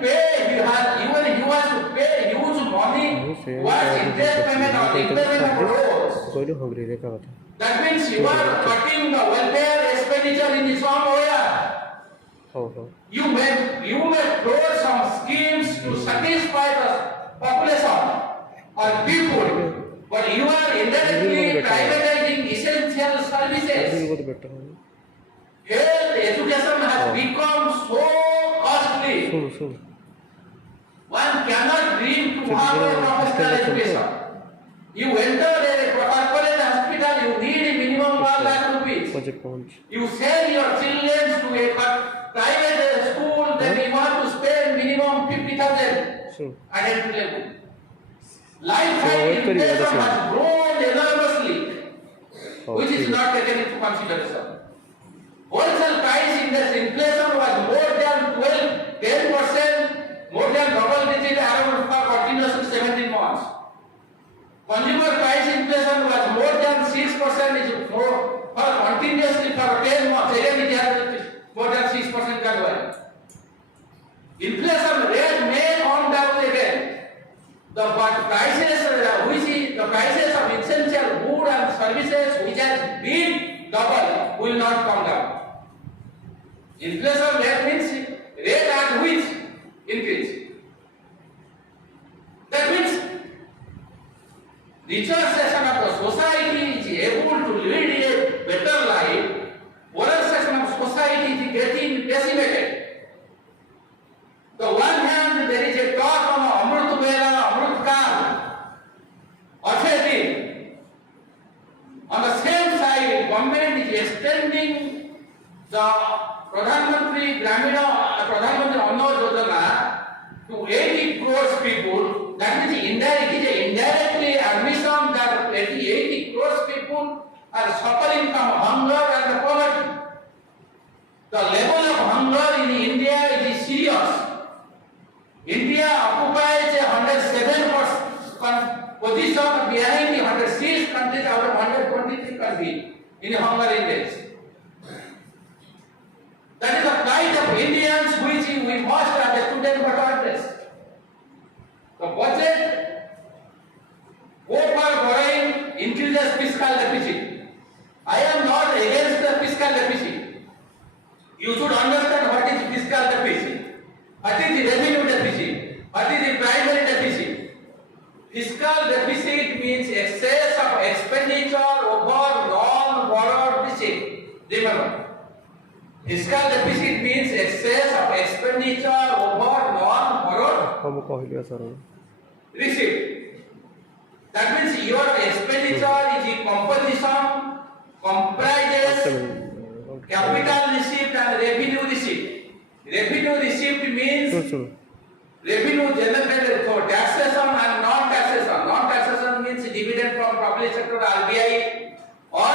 pay, you have to pay huge money. What interest payment or repayment of roads? That means you are cutting the welfare expenditure in somewhere. You may float some schemes to satisfy the population or people, but you are indirectly privatizing essential services. Health education has become so costly. One cannot dream to have a professional education. You enter a corporate hospital, you need a minimum 1 lakh rupees. You send your children to a private school, then you want to spend minimum 50,000 at entry level. Lifetime wait करिए, inflation देखिए। has grown enormously, which is Okay. not taken into consideration. Wholesale price index inflation was more than 10%, more than double digit around for continuously 17 months. Consumer price inflation was more than 6%, is more for continuously for 10 months. Again, it has more than 6% as well. Inflation rate may come down again. The prices, which is the prices of essential goods and services, which has been double, will not come down. Inflation rate means rate at which increase. That means richer section of the society is able to lead a better life, poorer section of society is getting decimated. The one hand there is a talk on Amrut Vela, Amrut Kal, authority. On the same side, government is extending the Pradhan Mantri Anna Yojana to 80 crores people. That means indirectly admission that 80 crores people are suffering from hunger and poverty. The level of hunger in India is serious. India occupies a 107th position behind the 106 countries out of 123 countries in hunger index. That is the plight of Indians which we must as a student but address. The budget go for borrowing increases fiscal deficit. I am not against the fiscal deficit. You should understand what is fiscal deficit. What is the revenue deficit? What is the primary deficit? Fiscal deficit means excess of expenditure over non-borrowed receipt. Remember, fiscal deficit means excess of expenditure over non-borrowed receipt. That means your expenditure is the composition comprises capital receipt and revenue receipt. Revenue receipt means revenue generated for taxation and non-taxation. Non-taxation means dividend from public sector, RBI, or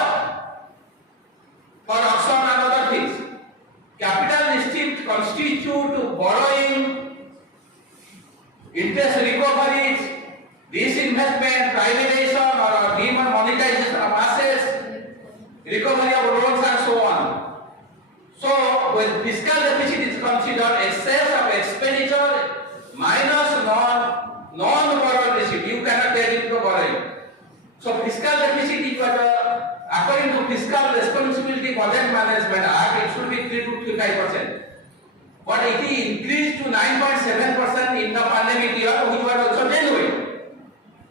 for auction and other things. Capital receipt constitute borrowing, interest recoveries, disinvestment, privatization or demonetization of assets, recovery of loans and so on. So, when fiscal deficit is considered excess of expenditure minus non-borrowed receipt, you cannot take into borrowing. So, fiscal deficit is what, according to Fiscal Responsibility Budget Management Act, it should be 3 to 5%. But it is increased to 9.7% in the pandemic year, which was also genuine.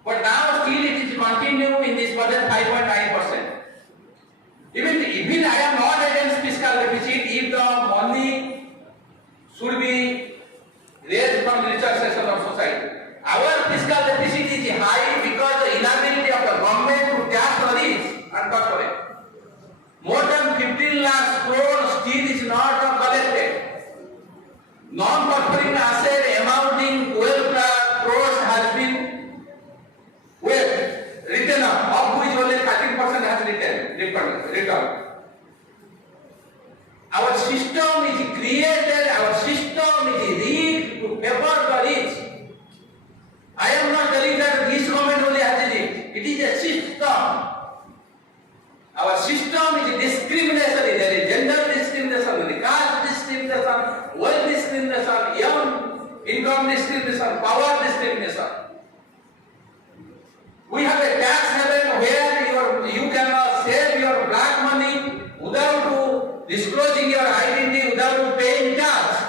But now still it is continuing in this budget 5.9%. Even I am not against fiscal deficit if the money should be raised from richer section of society. Our fiscal deficit is high because the inability of the government to tax the rich and corporate. More than 15 lakh crores still is not collected. Non-performing asset amounting 12 lakh crores has been written up, of which only 13% has returned. Our system is created, our system is rigged to favor the rich. I am not telling that this government only has it. It is a system. Our system is discriminatory. There is gender discrimination, caste discrimination, wealth discrimination, young income discrimination, power discrimination. We have a tax haven where you cannot save your black money without disclosing your identity, without paying tax.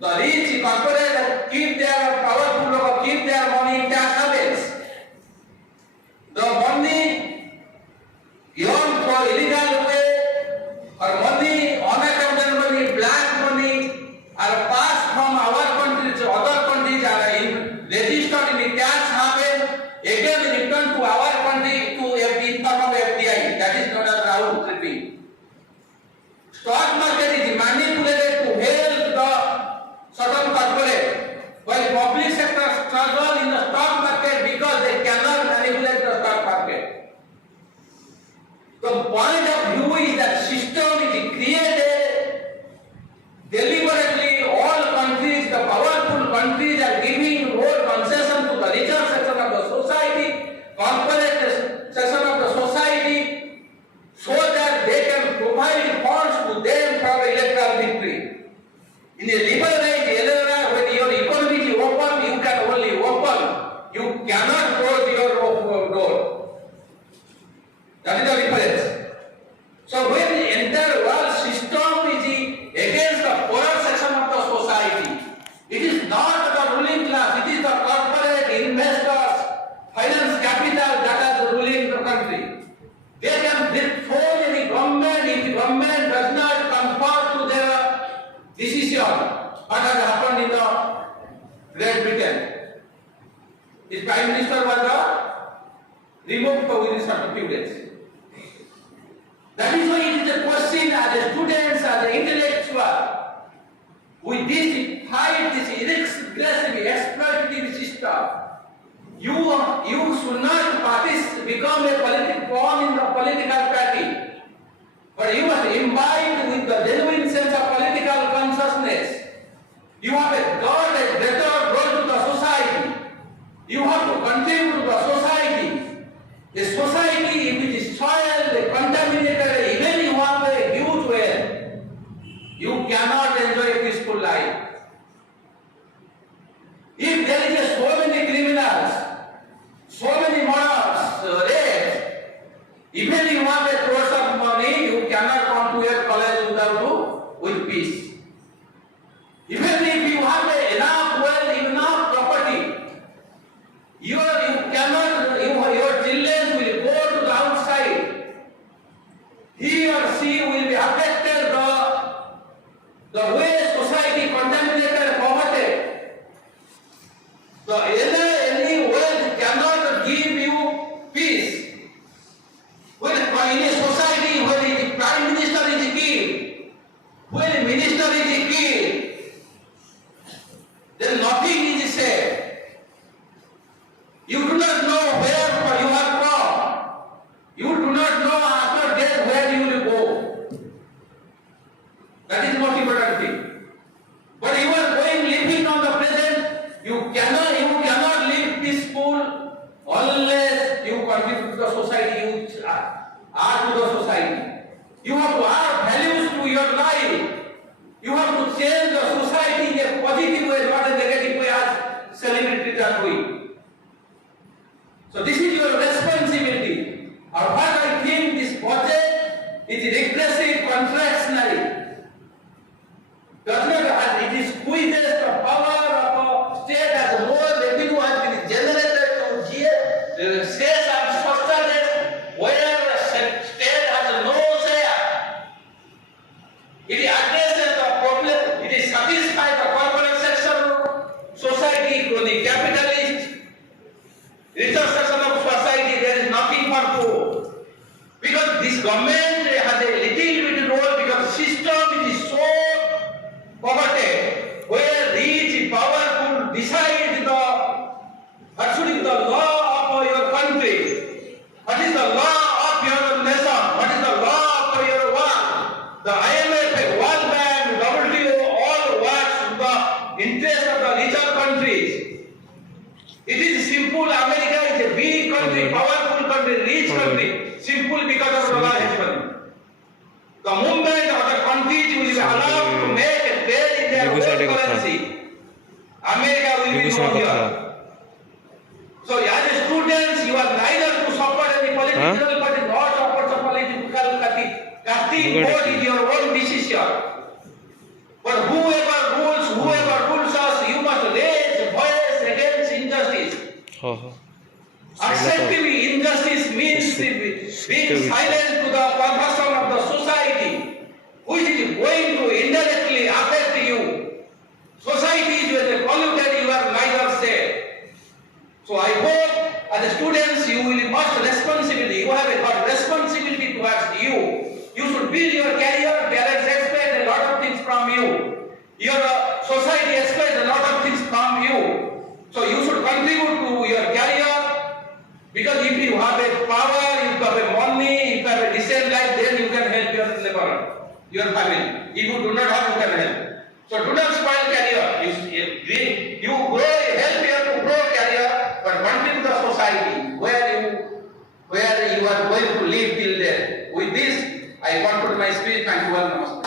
The rich corporate keep their powerful keep their money in tax havens. The money earned for illegal way or money, unaccounted money, black money are passed from our country to other countries are registered in the tax haven, again returned to our The point of view is that system is created deliberately. All countries, the powerful countries, are giving more concession to the richer section of the society, corporate section of the society, so that they can provide funds to them for electoral victory. In a liberalized era, when your economy is open, you can only open. You cannot close your door. That is the difference. So when the entire world system is against the poorer section of the society, it is not the ruling class, it is the corporate investors, finance capital that is ruling the country. They can dethrone any government if the government does not conform to their decision. What has happened in the Great Britain? His Prime Minister was removed within certain few days. That is why it is a question as a students, as an intellectual, with this fight, this aggressive, exploitative system. You should not become a political pawn in the political party, but you must imbibe with the genuine sense of political consciousness. You have a greater role to the society. You have to contribute to the society. The society, if it is soiled, contaminated, even you have a huge wealth, you cannot enjoy a peaceful life. If there is so many criminals, so many murders, rapes, even you have a source of money, you cannot come to your college with peace. Even if you have enough wealth, enough property, you cannot, your children will go to the outside. He or she will be affected the way society contaminated poverty. So any wealth cannot give you peace. When in a society where the prime minister is killed, when a minister is killed, then nothing is safe. You do not know where you are from. You do not know after death where you will go. That is most important thing. But you are living on the present. You cannot live peaceful unless you contribute to the society. You are to the society. You have to add values to your life. You have to change the society in a positive way, not a negative way as celebrities are doing. So this is your responsibility. Or what I think this budget is regressive, contractionary. Does not have, it is squeezes the power of a state as more revenue has been generated to sales and sustenance where the state has no share. It addresses the problem, it is satisfied the corporate section, society, the capitalist, richer section of society, there is nothing for poor. Because this government has a little bit role because system is so poverty, where rich, powerful decide what should be the law of your country, what is the law of your nation, what is the law of your world. The IMF, World Bank, WTO, all works in the interest of the richer countries. It is simple. America is a big country, powerful country, rich country. Simple because of the law money. The moment other countries will be allowed to make a trade in their own currency, America will be no here. So as a students, you are neither to support any political party nor support the political party. Casting vote is your own decision. But whoever rules us, you must raise voice against injustice. Accepting injustice means being silent to the perversion of the society, which is going to indirectly affect you. Society is polluted, you are neither safe. So I hope as students you will must responsibility. You have a responsibility towards you. You should build your career. Parents expect a lot of things from you. Your society expects a lot of things from you. So you should contribute to your career. Because if you have a power, if you have a money, if you have a decent your family. If you do not have, you can help. So do not spoil career. You grow, help here to grow career, but contribute to the society where you are going to live till there. With this, I conclude my speech. Thank you very much.